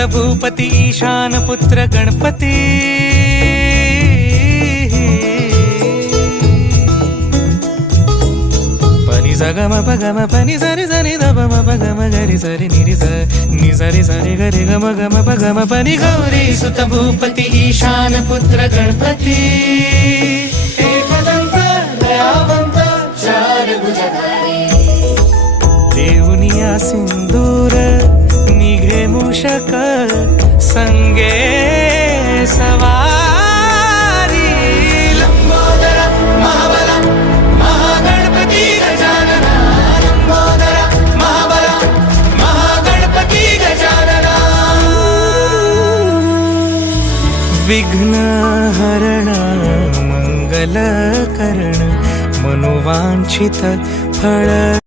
सुत भूपती ईशान पुत्र गणपती पनि सगम पगम पनि सरि सरि दपम पगम गरि सरि निरि स नि सरि सरि गरि गम गम पगम पनि गौरी सुत भूपती ईशान पुत्र गणपती एकदंत दयावंत चार भुजधारी देऊनिया सिंदूर निघे मूषक संगे सवारी लंबोदर महाबला महागणपती गजानना लंबोदर महाबला महागणपती गजानना विघ्न हरण मंगल करण मनोवांछित फळ